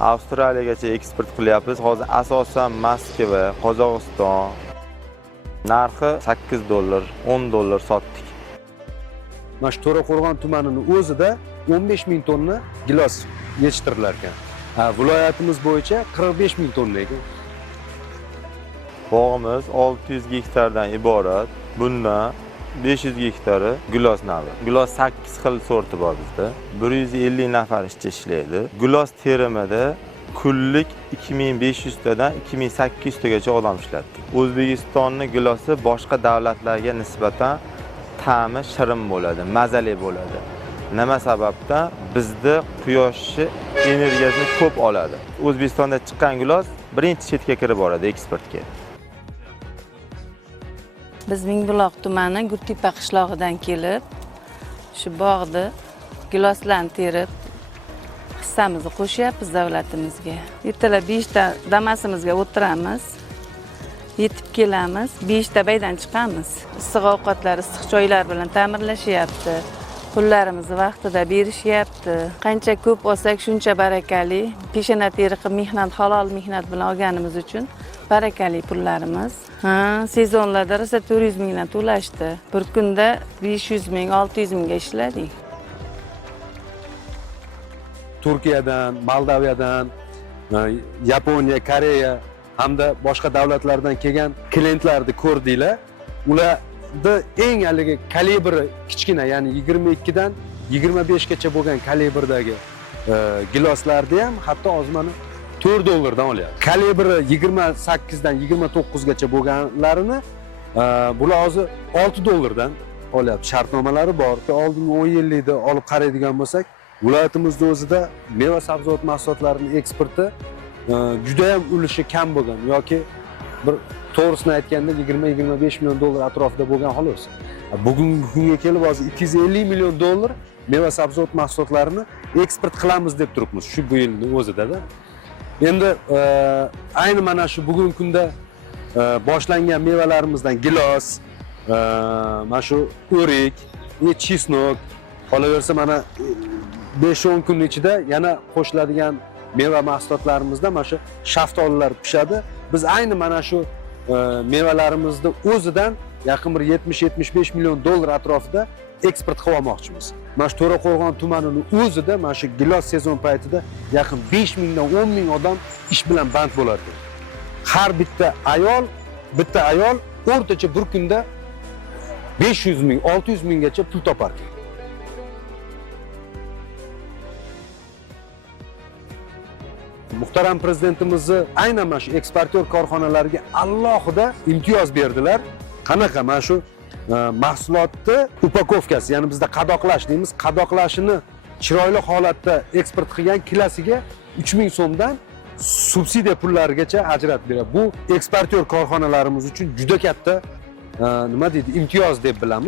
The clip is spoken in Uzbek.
Avstraliyagacha eksport qilyapmiz. Hozir asosan Moskva, Qozog'iston. Narxi $8, $10 sotdik. Mana shu To'raqo'rg'on tumanining o'zida 15 ming tonna gilos yetishtirilar ekan. Viloyatimiz bo'yicha 45 ming tonna ekan. Bog'imiz 600 gektardan iborat. Bundan 500 gektari gilos navi. Gilos 8 xil sorti bor bizda. 150 nafar ishchi ishlaydi. Gilos terimida kunlik 2500 tadan 2800 tagacha odam ishlatdik. O'zbekistonning gilosi boshqa davlatlarga nisbatan ta'mi shirin bo'ladi, mazali bo'ladi. Nima sababdan? Bizda quyoshni energiyasini ko'p oladi. O'zbekistonda chiqqan gilos birinchi chetga kirib boradi eksportga. Biz Mingbuloq tumani Gurtepa qishlog'idan kelib, shu bog'da giloslarni terib, hissamizni qo'shyapmiz davlatimizga. Ertalab 5 ta Damasimizga o'tiramiz. Yetib kelamiz, 5 ta baydan chiqamiz. Issiq ovqatlar, issiq choylar bilan ta'minlashyapti. Pullarimizni vaqtida berishyapti. Qancha ko'p olsak, shuncha barakali. Peshona teri qilib mehnat, halol mehnat bilan olganimiz uchun barakali pullarimiz. Sezonlarda rosa 400 mingdan to'lashdi. Bir kunda 500 ming, 600 mingga ishladik. Turkiyadan, Moldaviyadan, Yaponiya, Koreya hamda boshqa davlatlardan kelgan klientlarni ko'rdinglar. Ularda eng haligi kalibri kichkina, ya'ni 22 dan 25 gacha bo'lgan kalibrdagi giloslarni ham hatto ozmani $4 dan olyapti. Kalibri 28 dan 29 gacha bo'lganlarini bular hozir $6 dan olyapti. Shartnomalari bor. Oldingi 10 yillikda olib qaraydigan bo'lsak, viloyatimizda o'zida meva sabzavot mahsulotlarining eksporti juda ham ulushi kam bo'lgan yoki bir to'g'risini aytganda 20-25 million dollar atrofida bo'lgan xolos. Bugungi kunga kelib hozir $250 million meva sabzavot mahsulotlarini eksport qilamiz deb turibmiz shu bu yilning o'zida-da. Endi ayni mana shu bugungi kunda boshlangan mevalarimizdan gilos, mana shu o'rik, chesnok, qolaversa mana 5-10 kun ichida yana qo'shiladigan meva mahsulotlarimizda mana shu shaftolilar pishadi. Biz ayni mana shu mevalarimizni o'zidan yaqin bir 70-75 million dollar atrofida eksport qilib olmoqchimiz. Mana shu To'raqo'rg'on tumanining o'zida mana shu gilos sezon paytida yaqin 5 mingdan 10 ming odam ish bilan band bo'ladi. Har bitta ayol o'rtacha bir kunda 500 ming, 600 minggacha pul topar. Muhtaram prezidentimizni aynan mana shu eksportyor korxonalarga alohida imtiyoz berdilar. Qanaqa mana shu mahsulotni upakovkasi, ya'ni bizda qadoqlash deymiz, qadoqlashini chiroyli holatda eksport qilgan kilosiga 3000 so'mdan subsidiya pullarigacha ajratib beradi. Bu eksportyor korxonalarimiz uchun juda katta nima deydi, imtiyoz deb bilamiz.